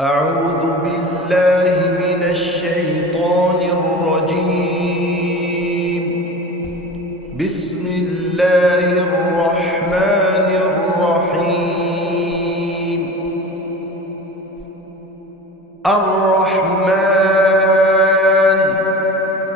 أعوذ بالله من الشيطان الرجيم. بسم الله الرحمن الرحيم. الرحمن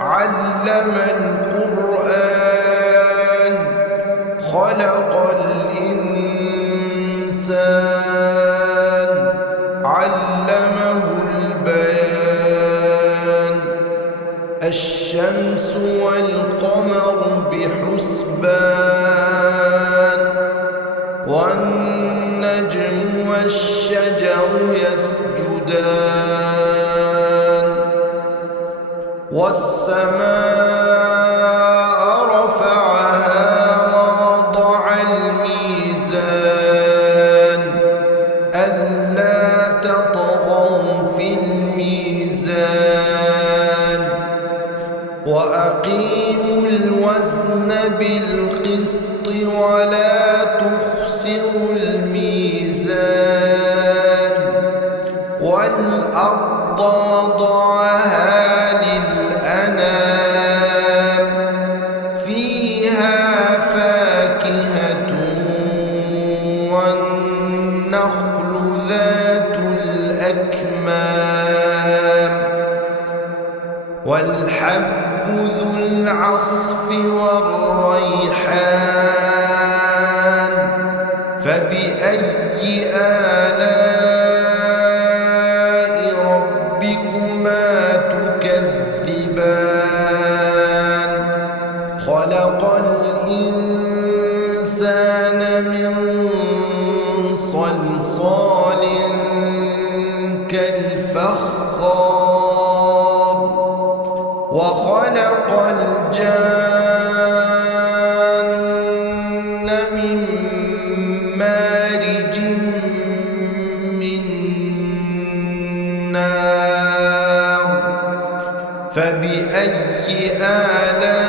علم القرآن خلق الإنسان علمه البيان. الشمس والقمر بحسبان والنجم والشجر يسجدان والسماء رفعها ووضع الميزان ألا تطغوا في الميزان وأقيموا الوزن بالقسط ولا تخسروا الميزان والأرض وضعها للأنام فيها فاكهة والنخل ذات الأكمام والحب ذو العصف والريحان فبأي آلاء ربكما تكذبان. خلق الإنسان من صلصال كالفخار وخلق الجان من مارج من نار فبأي آلاء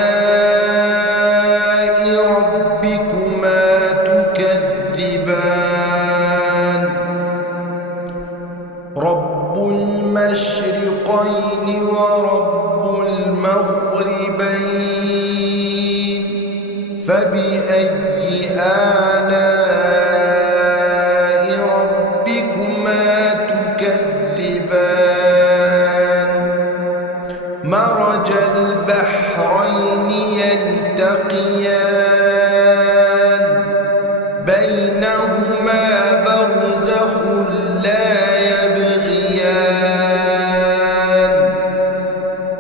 ربكما تكذبان. رب المشرقين ورب المغربين فبأي آلاء ربكما تكذبان. مرج البحرين يلتقيان بينهما برزخ لا يبغيان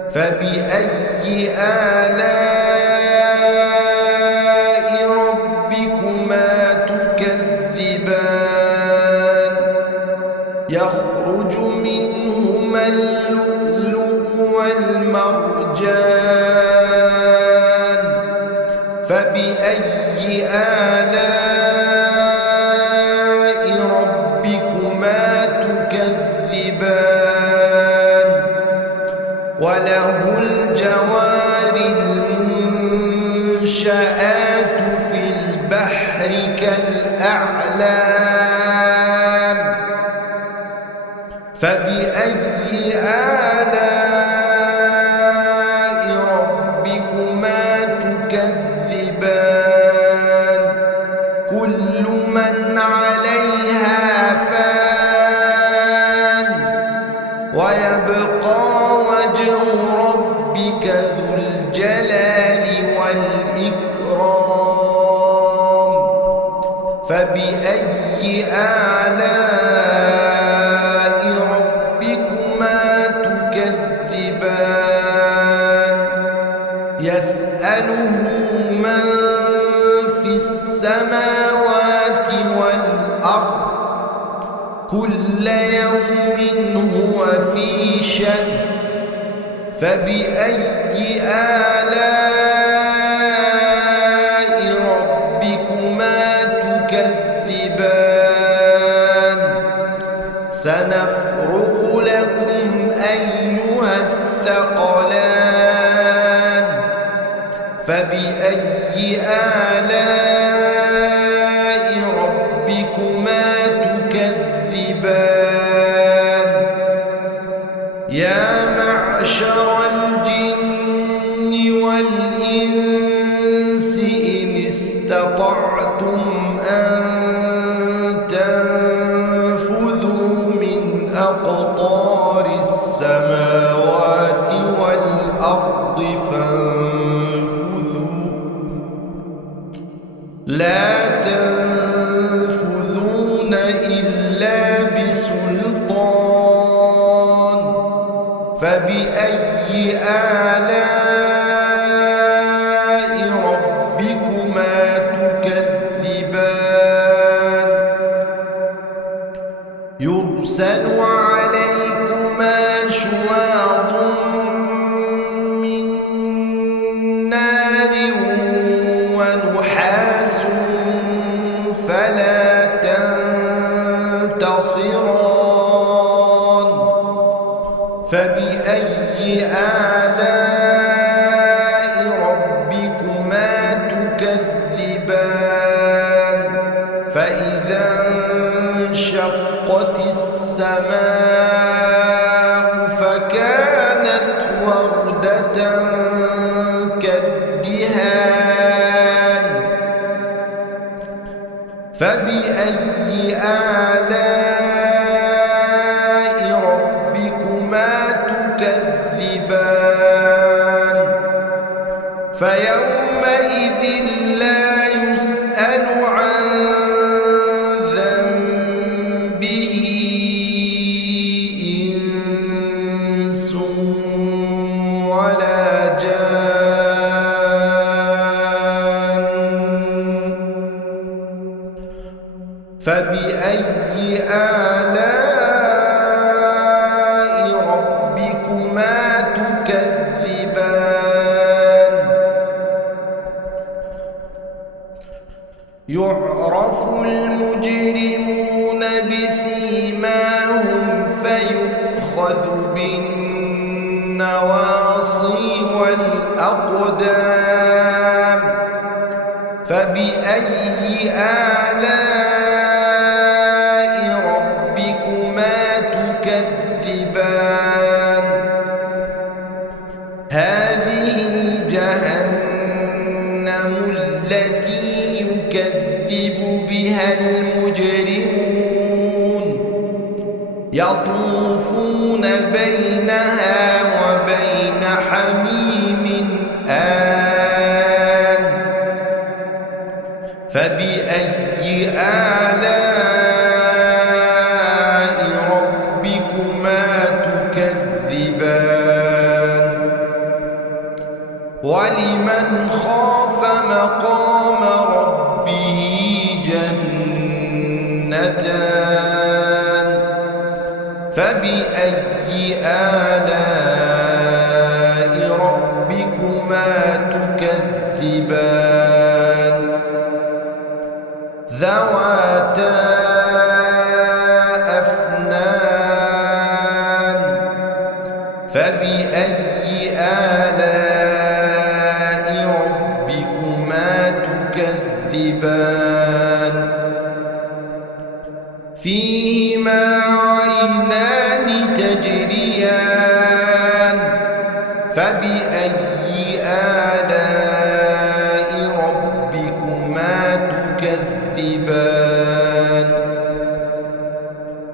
فبأي آلاء ربكما تكذبان. يخرج منهما اللؤلؤ والمرجان فبأي آلاء ربكما تكذبان. وله الجوار المنشآت في البحر كالأعلام فبأي آلاء ربكما تكذبان. كل من عليها فان ويبقى وجه ربك ذو الجلال والإكرام فبأي آلاء ربكما تكذبان. يسأله من في السماوات والأرض كل يوم هو في شأن فبأي آلاء ربكما تكذبان. سنفرغ لكم أيها الثقلان فبأي آلاء ربكما تكذبان. يا معشر الجن والإنس إن استطعتم أن تنفذوا من أقطار السماوات والأرض فانفذوا لا تنفذون إلا بسلطان فبأي آلاء ربكما تكذبان يرسل عليكما شواظ من نار ونحاس فلا تنتصران فبأي آلاء ربكما تكذبان فإذا انشقت السماء فكانت وردة كالدهان فبأي آلاء ربكما تكذبان فيومئذ لا يسأل عن ذنبه إنس ولا جان فبأي آلاء ربكما تكذبان يعرف المجرمون بسيماهم فيؤخذ بالنواصي والأقدام فبأي آلاء ربكما تكذبان هذه جهنم التي يكذب بها المجرمون يطوفون بينها وبين حميم آن فبأي آلاء ربكما تكذبان ولمن خاف مقام ربه جنتان فبأي آلاء ربكما تكذبان ذواتا أفنان فبأي آلاء ربكما تكذبان فيهما عينان تجريان فبأي آلاء ربكما تكذبان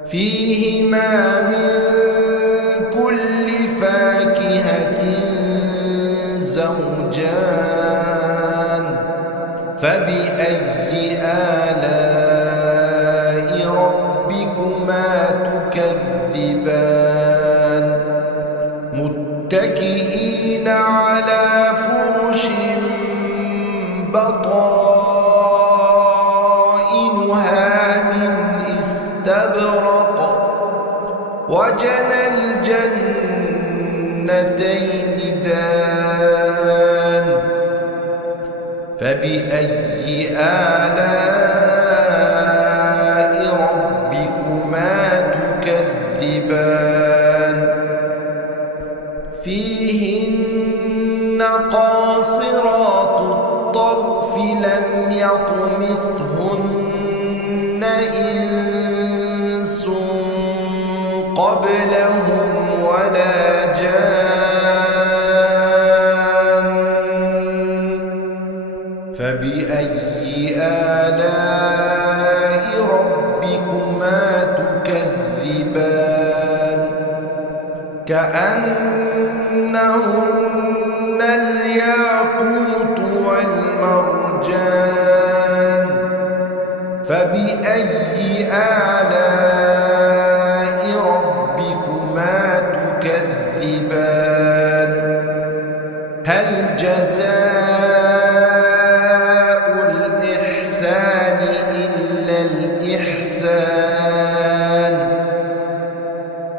فيهما من كل فاكهة زوجان فبأي آلاء ربكما تكذبان متكئين على فرش بطائنها من استبرق وجنى الجنتين دان فبأي آلاء ربكما تكذبان فيهن قاصرات الطرف لم يطمثهن إنس قبلهم ولا جان فبأي آلاء ربكما تكذبان كأنهن الياقوت والمرجان فبأي آلاء ربكما تكذبان هل جزاء الإحسان إلا الإحسان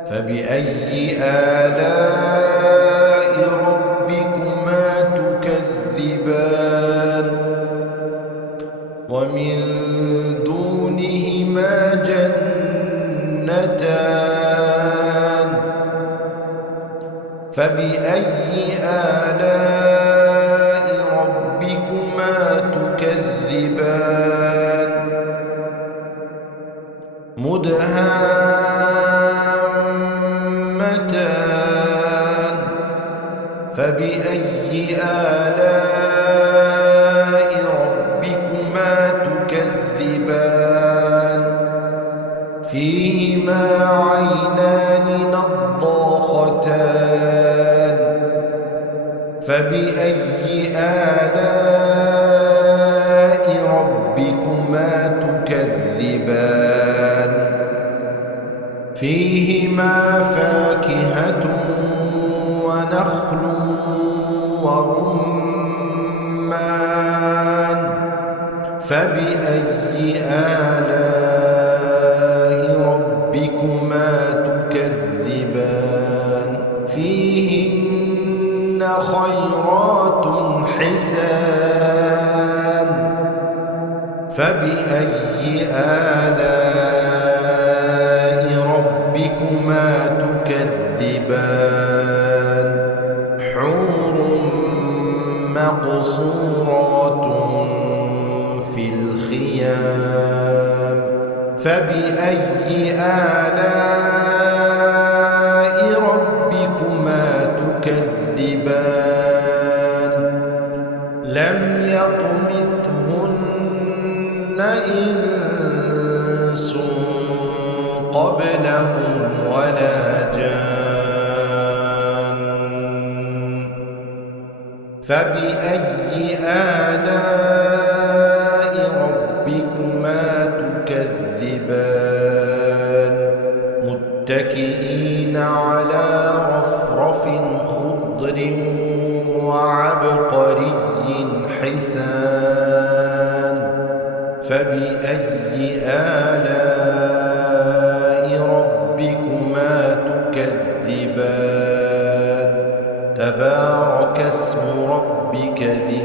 فبأي آلاء ربكما تكذبان ومن دونهما جنتان فبأي آلاء ربكما تكذبان مدهامتان فبأي آلاء ربكما تكذبان فيهما عينان نضاختان فبأي آلاء ربكما تكذبان فيهما فاكهة ونخل ورمان فبأي آلاء ربكما تكذبان فيهن خيرات حسان فبأي آلاء ربكما تكذبان حور مقصورات في الخيام فبأي آلاء ربكما تكذبان لم يطمثهن إنس قبلهم ولا جان فبأي آلاء ربكما تكذبان متكئين على رفرف خضر وعبقري حسان فبأي آلاء ربكما تكذبان تبارك اسم ربك ذي